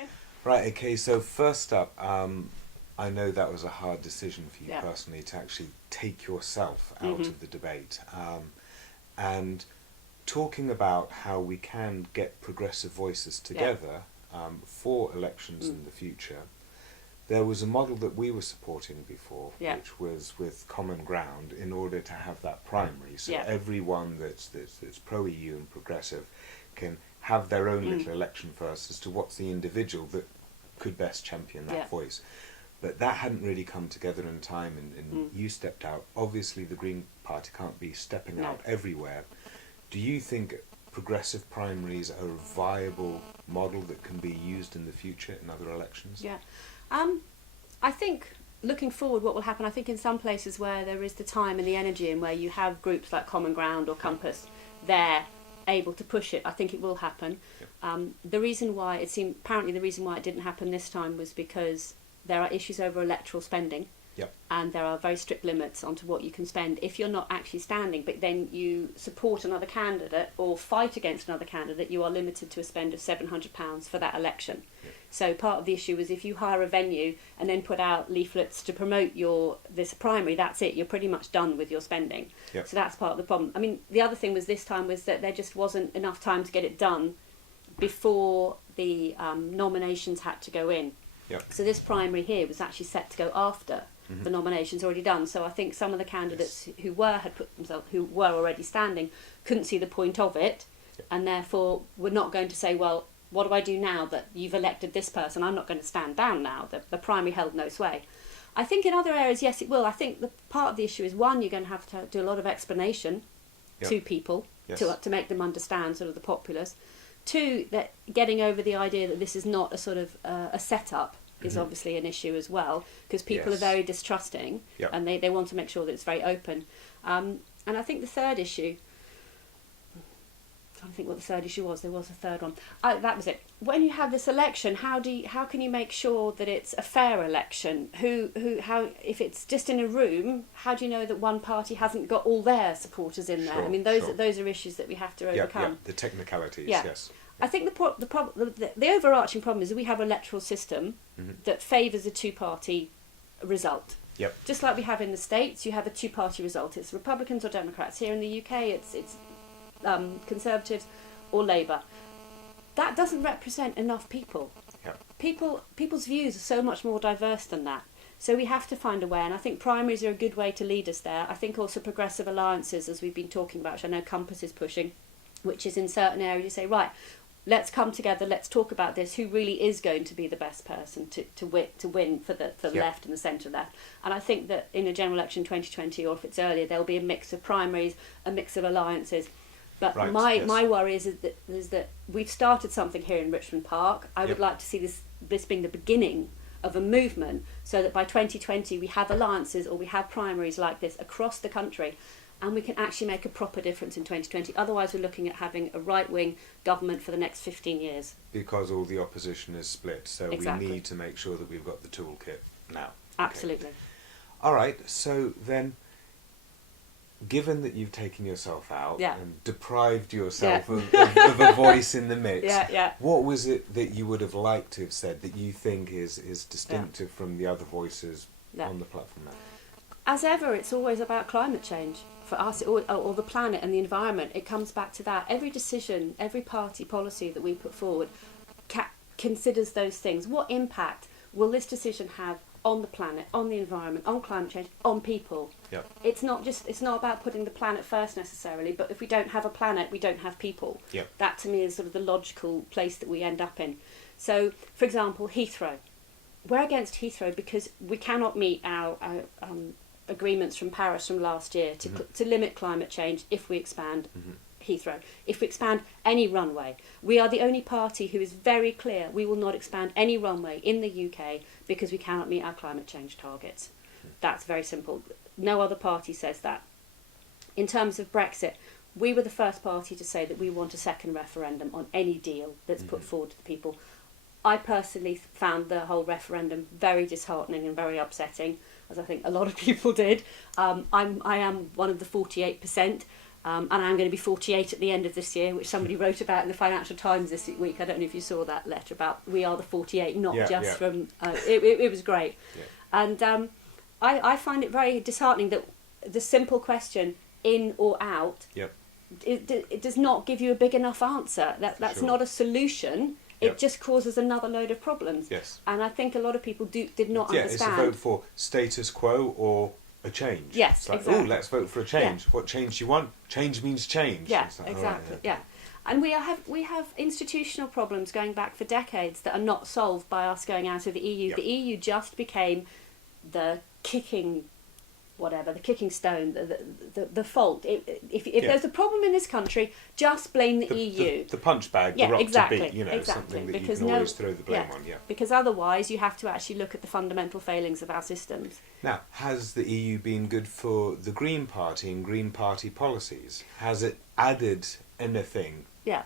Okay. Right, okay, so first up, I know that was a hard decision for you Yeah. personally to actually take yourself out Mhm. of the debate. And talking about how we can get progressive voices together for elections Mm. in the future, there was a model that we were supporting before, Yeah. which was with common ground in order to have that primary. So Yeah. everyone that's pro-EU and progressive can have their own Mm. little election first as to what's the individual that could best champion that Yeah. voice. But that hadn't really come together in time, and you stepped out. Obviously, the Green Party can't be stepping No. out everywhere. Do you think progressive primaries are a viable model that can be used in the future in other elections? Yeah. I think looking forward, what will happen, I think in some places where there is the time and the energy and where you have groups like Common Ground or Compass, they're able to push it. I think it will happen. The reason why apparently the reason why it didn't happen this time was because there are issues over electoral spending. Yep. And there are very strict limits onto what you can spend if you're not actually standing, but then you support another candidate or fight against another candidate, you are limited to a spend of £700 for that election. Yep. So part of the issue is if you hire a venue and then put out leaflets to promote this primary, that's it, you're pretty much done with your spending. Yep. So that's part of the problem. I mean, the other thing was this time was that there just wasn't enough time to get it done before the nominations had to go in. Yep. So this primary here was actually set to go after the nominations already done. So I think some of the candidates who were already standing couldn't see the point of it, and therefore were not going to say, well, what do I do now that you've elected this person? I'm not going to stand down now. The primary held no sway. I think in other areas, yes, it will. I think the part of the issue is, one, you're going to have to do a lot of explanation to people to make them understand sort of the populace. Two, that getting over the idea that this is not a sort of a setup is obviously an issue as well, because people are very distrusting and they want to make sure that it's very open. And I think the third issue, I'm trying to think what the third issue was. There was a third one. That was it. When you have this election, how can you make sure that it's a fair election? How if it's just in a room, how do you know that one party hasn't got all their supporters in there? Sure, I mean, those are issues that we have to overcome. Yeah, the technicalities. Yeah. Yes. I think the overarching problem is that we have an electoral system that favours a two-party result. Yep. Just like we have in the States, you have a two-party result. It's Republicans or Democrats. Here in the UK, it's Conservatives or Labour. That doesn't represent enough people. Yep. People's views are so much more diverse than that. So we have to find a way, and I think primaries are a good way to lead us there. I think also progressive alliances, as we've been talking about, which I know Compass is pushing, which is in certain areas you say, right, let's come together, let's talk about this, who really is going to be the best person to win for the left and the centre left. And I think that in a general election 2020, or if it's earlier, there'll be a mix of primaries, a mix of alliances. But my worry is that we've started something here in Richmond Park. I would like to see this being the beginning of a movement, so that by 2020 we have alliances or we have primaries like this across the country, and we can actually make a proper difference in 2020. Otherwise, we're looking at having a right-wing government for the next 15 years. Because all the opposition is split, so Exactly. we need to make sure that we've got the toolkit now. Absolutely. Okay. All right, so then, given that you've taken yourself out and deprived yourself of a voice in the mix, what was it that you would have liked to have said that you think is distinctive from the other voices on the platform now? As ever, it's always about climate change. For us, or the planet and the environment, it comes back to that. Every decision, every party policy that we put forward considers those things. What impact will this decision have on the planet, on the environment, on climate change, on people? Yep. It's not about putting the planet first necessarily, but if we don't have a planet, we don't have people. Yep. That to me is sort of the logical place that we end up in. So, for example, Heathrow. We're against Heathrow because we cannot meet our agreements from Paris from last year to limit climate change if we expand Heathrow. If we expand any runway, we are the only party who is very clear we will not expand any runway in the UK because we cannot meet our climate change targets. That's very simple. No other party says that. In terms of Brexit, we were the first party to say that we want a second referendum on any deal that's put forward to the people. I personally found the whole referendum very disheartening and very upsetting, as I think a lot of people did. I am one of the 48%. And I'm going to be 48 at the end of this year, which somebody wrote about in the Financial Times this week. I don't know if you saw that letter about we are the 48, not just from... it was great. Yeah. And I find it very disheartening that the simple question, in or out, it does not give you a big enough answer. That's not a solution. It just causes another load of problems. Yes. And I think a lot of people did not understand. It's a vote for status quo or a change. Yes, it's like, exactly. Oh, let's vote for a change. What change do you want? Change means change. Yeah, like, exactly. And we have institutional problems going back for decades that are not solved by us going out of the EU. Yep. The EU just became the kicking stone, the fault. If there's a problem in this country, just blame the EU. The punch bag, the rock to beat, something that because you can always throw the blame on. Yeah. Because otherwise you have to actually look at the fundamental failings of our systems. Now, has the EU been good for the Green Party and Green Party policies? Has it added anything? Yeah.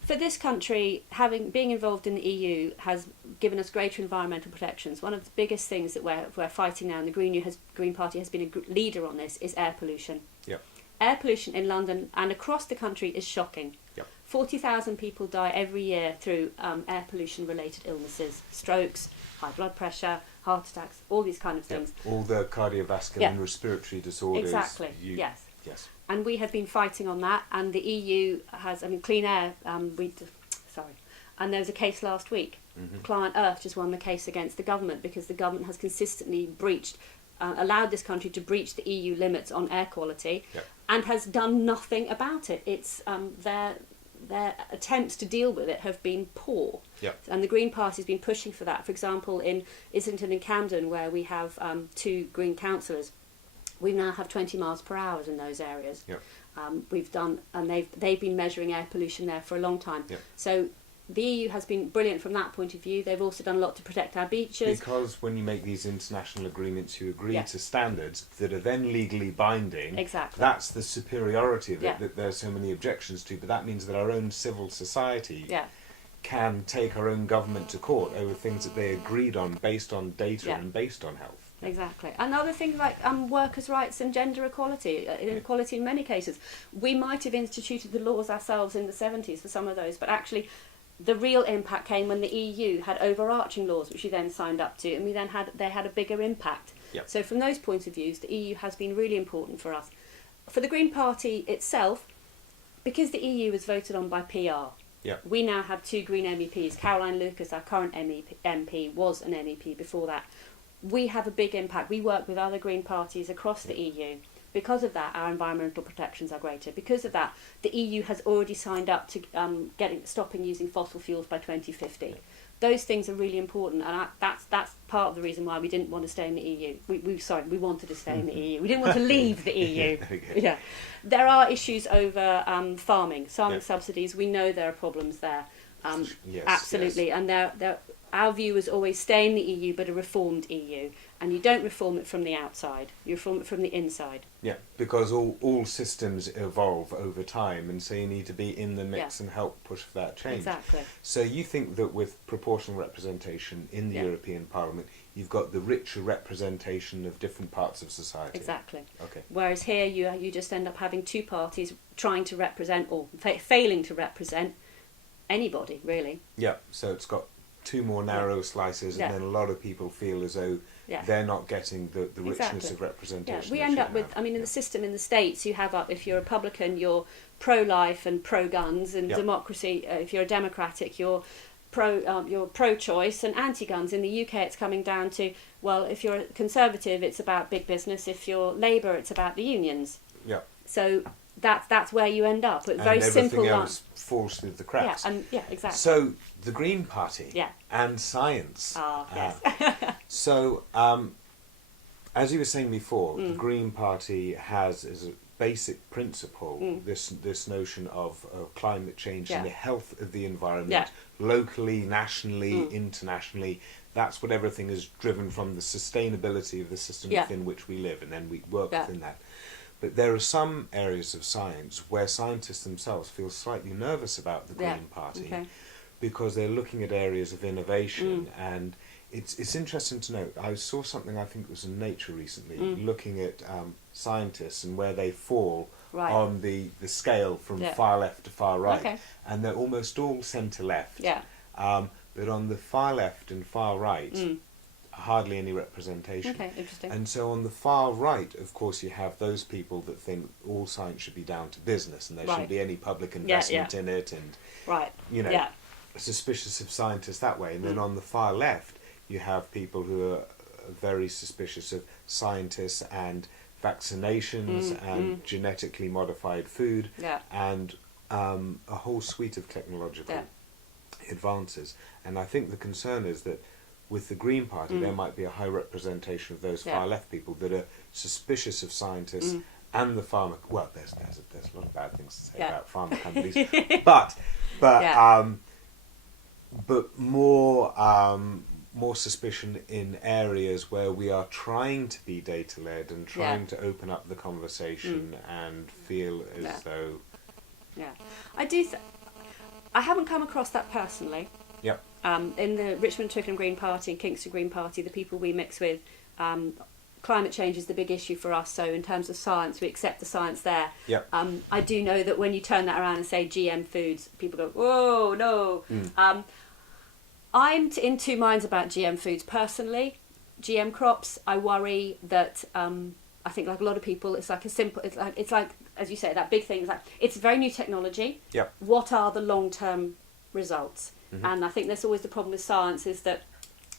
For this country, being involved in the EU has given us greater environmental protections. One of the biggest things that we're fighting now, and the Green Party has been a leader on this, is air pollution. Yep. Air pollution in London and across the country is shocking. Yep. 40,000 people die every year through air pollution-related illnesses, strokes, high blood pressure, heart attacks, all these kind of things. All the cardiovascular and respiratory disorders. Exactly. Yes. Yes. And we have been fighting on that, and the EU has, clean air, and there was a case last week. Mm-hmm. Client Earth just won the case against the government because the government has consistently allowed this country to breach the EU limits on air quality and has done nothing about it. It's their attempts to deal with it have been poor. Yep. And the Green Party has been pushing for that. For example, in Islington and Camden, where we have 2 Green councillors, we now have 20 miles per hour in those areas. Yep. They've been measuring air pollution there for a long time. Yep. So the EU has been brilliant from that point of view. They've also done a lot to protect our beaches. Because when you make these international agreements, you agree to standards that are then legally binding. Exactly. That's the superiority of it that there are so many objections to. But that means that our own civil society can take our own government to court over things that they agreed on based on data and based on health. Exactly. And other things like workers' rights and gender equality, inequality in many cases. We might have instituted the laws ourselves in the 70s for some of those, but actually the real impact came when the EU had overarching laws, which we then signed up to, and they had a bigger impact. Yep. So from those points of views, the EU has been really important for us. For the Green Party itself, because the EU was voted on by PR, we now have 2 Green MEPs. Caroline Lucas, our current MP, was an MEP before that. We have a big impact. We work with other Green parties across the EU. Because of that, our environmental protections are greater. Because of that, the EU has already signed up to stopping using fossil fuels by 2050. Those things are really important, and that's part of the reason why we didn't want to stay in the EU. We wanted to stay in the EU. We didn't want to leave the EU. Yeah, there are issues over farming subsidies. We know there are problems there. Absolutely, and our view is always stay in the EU, but a reformed EU. And you don't reform it from the outside, you reform it from the inside. Yeah, because all systems evolve over time, and so you need to be in the mix and help push for that change. Exactly. So you think that with proportional representation in the European Parliament, you've got the richer representation of different parts of society? Exactly. Okay. Whereas here you just end up having 2 parties trying to represent, or failing to represent, anybody, really. Yeah, so it's got 2 more narrow slices, and then a lot of people feel as though they're not getting the richness of representation. We end up with, in the system in the States, you have if you're a Republican, you're pro-life and pro-guns, and democracy, if you're a Democratic, you're pro-choice and anti-guns. In the UK, it's coming down to, well, if you're a Conservative, it's about big business. If you're Labour, it's about the unions. Yeah. So that's where you end up. It's very simple. Everything else falls through the cracks. Exactly. So the Green Party and science. Yes. So, as you were saying before, the Green Party has as a basic principle this notion of climate change and the health of the environment, locally, nationally, internationally. That's what everything is driven from, the sustainability of the system within which we live, and then we work within that. But there are some areas of science where scientists themselves feel slightly nervous about the Green Party because they're looking at areas of innovation. And it's interesting to note, I saw something, I think it was in Nature recently, looking at scientists and where they fall on the scale from far left to far right, and they're almost all centre left. But on the far left and far right, hardly any representation. Okay, interesting. And so on the far right, of course, you have those people that think all science should be down to business and there shouldn't be any public investment in it, and suspicious of scientists that way. And then on the far left, you have people who are very suspicious of scientists and vaccinations and genetically modified food and a whole suite of technological advances. And I think the concern is that with the Green Party, there might be a high representation of those far left people that are suspicious of scientists and the pharma. Well, there's a lot of bad things to say about pharma companies, but more suspicion in areas where we are trying to be data led and trying to open up the conversation and feel as though. I haven't come across that personally. Yep. In the Richmond, Twickenham Green Party and Kingston Green Party, the people we mix with, climate change is the big issue for us. So in terms of science, we accept the science there. Yep. I do know that when you turn that around and say GM foods, people go, whoa, no. I'm in two minds about GM foods personally. GM crops, I worry that I think like a lot of people, it's like as you say, that big thing is like it's very new technology. Yep. What are the long-term results? And I think that's always the problem with science is that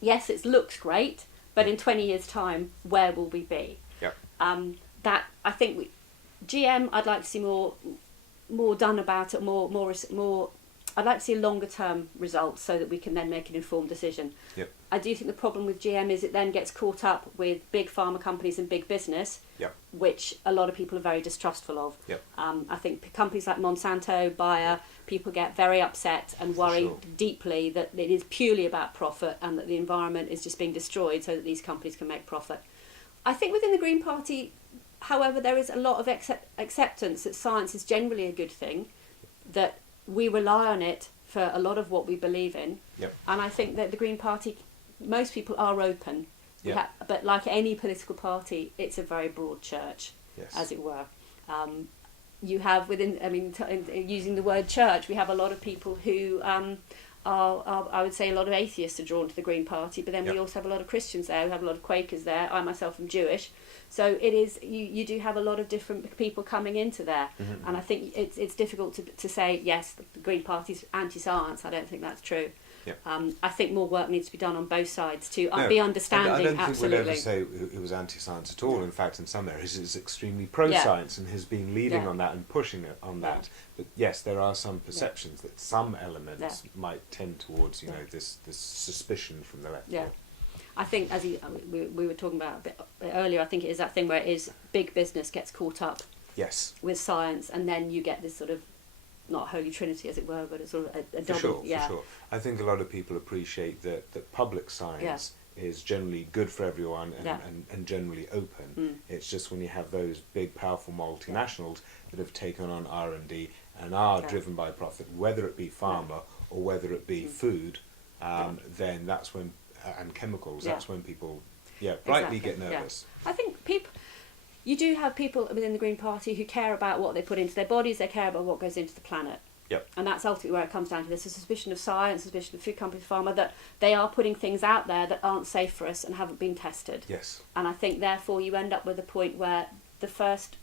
yes, it looks great, but in 20 years' time, where will we be? Yep. That I think GM, I'd like to see more done about it, more. I'd like to see longer term results so that we can then make an informed decision. Yep. I do think the problem with GM is it then gets caught up with big pharma companies and big business, which a lot of people are very distrustful of. Yep. I think companies like Monsanto, Bayer, people get very upset and worry deeply that it is purely about profit and that the environment is just being destroyed so that these companies can make profit. I think within the Green Party, however, there is a lot of acceptance that science is generally a good thing, that we rely on it for a lot of what we believe in. Yep. And I think that the Green Party, most people are open. Yep. But like any political party, it's a very broad church, as it were. You have using the word church, we have a lot of people who are, I would say, a lot of atheists are drawn to the Green Party, but then we also have a lot of Christians there, we have a lot of Quakers there. I myself am Jewish. So it is, you do have a lot of different people coming into there. And I think it's difficult to say, yes, the Green Party's anti-science. I don't think that's true. Yep. I think more work needs to be done on both sides to be understanding. I don't absolutely. think we'll ever say it was anti-science at all. In fact, in some areas it's extremely pro-science and has been leading on that and pushing it on that. But yes, there are some perceptions that some elements might tend towards, this suspicion from the left. Yeah. I think, as we were talking about a bit earlier, I think it is that thing where it is big business gets caught up with science, and then you get this sort of, not holy trinity as it were, but it's sort of a double. For sure. I think a lot of people appreciate that public science is generally good for everyone and generally open. It's just when you have those big, powerful multinationals that have taken on R&D and are driven by profit, whether it be pharma or whether it be food, then that's when, and chemicals, that's when people, rightly get nervous. I think you do have people within the Green Party who care about what they put into their bodies, they care about what goes into the planet. Yep. And that's ultimately where it comes down to. There's a suspicion of science, suspicion of food companies, pharma, that they are putting things out there that aren't safe for us and haven't been tested. Yes. And I think, therefore, you end up with a point where the first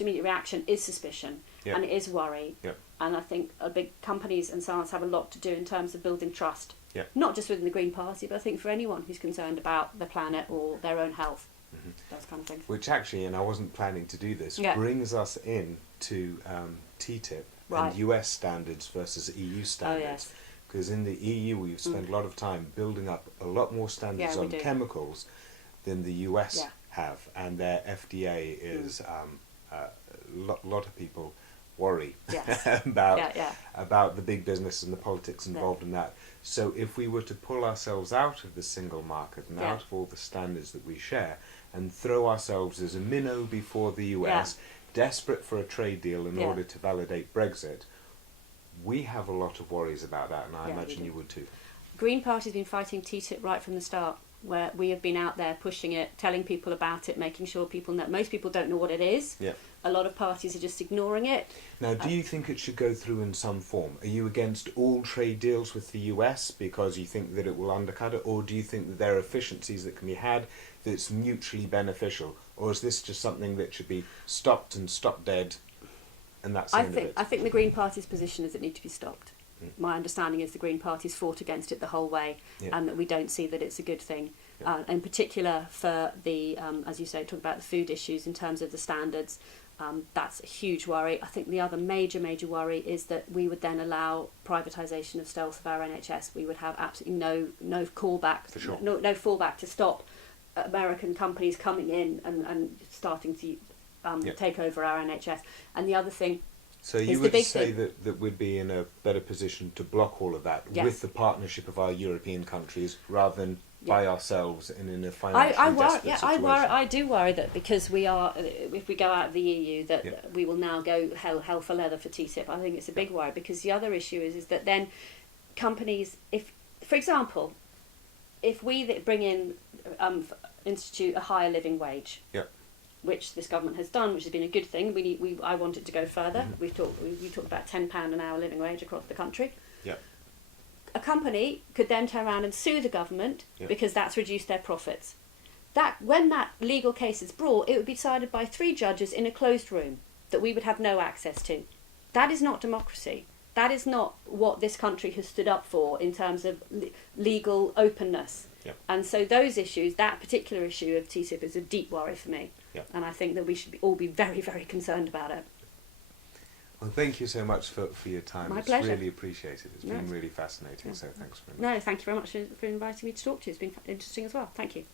immediate reaction is suspicion and it is worry. Yep. And I think big companies and science have a lot to do in terms of building trust. Yep. Not just within the Green Party, but I think for anyone who's concerned about the planet or their own health. Those kind of things. Which actually, and I wasn't planning to do this, brings us in to TTIP and US standards versus EU standards. Because in the EU we've spent a lot of time building up a lot more standards on chemicals than the US have, and their FDA is a lot of people worry about the big business and the politics involved in that. So if we were to pull ourselves out of the single market and out of all the standards that we share and throw ourselves as a minnow before the US, desperate for a trade deal in order to validate Brexit, we have a lot of worries about that, and I imagine you would too. Green Party's been fighting TTIP right from the start, where we have been out there pushing it, telling people about it, making sure people know. Most people don't know what it is. Yeah. A lot of parties are just ignoring it. Now, do you think it should go through in some form? Are you against all trade deals with the US because you think that it will undercut it, or do you think that there are efficiencies that can be had that's mutually beneficial, or is this just something that should be stopped and stopped dead, and that's the end of it? I think the Green Party's position is it needs to be stopped. My understanding is the Green Party's fought against it the whole way, and that we don't see that it's a good thing. In particular for the, as you say, talk about the food issues in terms of the standards, that's a huge worry. I think the other major worry is that we would then allow privatisation of stealth of our NHS. We would have absolutely no callback, for sure. no fallback to stop American companies coming in and starting to take over our NHS. And the other thing, so you would say that we'd be in a better position to block all of that with the partnership of our European countries rather than by ourselves and in a financially desperate situation. I do worry that because we are, if we go out of the EU, that we will now go hell for leather for TTIP. I think it's a big worry, because the other issue is that then companies, if, for example, if we bring in, institute a higher living wage, which this government has done, which has been a good thing. I want it to go further. We talked about £10 an hour living wage across the country. A company could then turn around and sue the government because that's reduced their profits. When that legal case is brought, it would be decided by 3 judges in a closed room that we would have no access to. That is not democracy. That is not what this country has stood up for in terms of legal openness. And so those issues, that particular issue of TTIP, is a deep worry for me. And I think that we should all be very, very concerned about it. Well, thank you so much for your time. My pleasure. Really appreciated. It's been really fascinating, so thanks very much. No, thank you very much for inviting me to talk to you. It's been interesting as well. Thank you.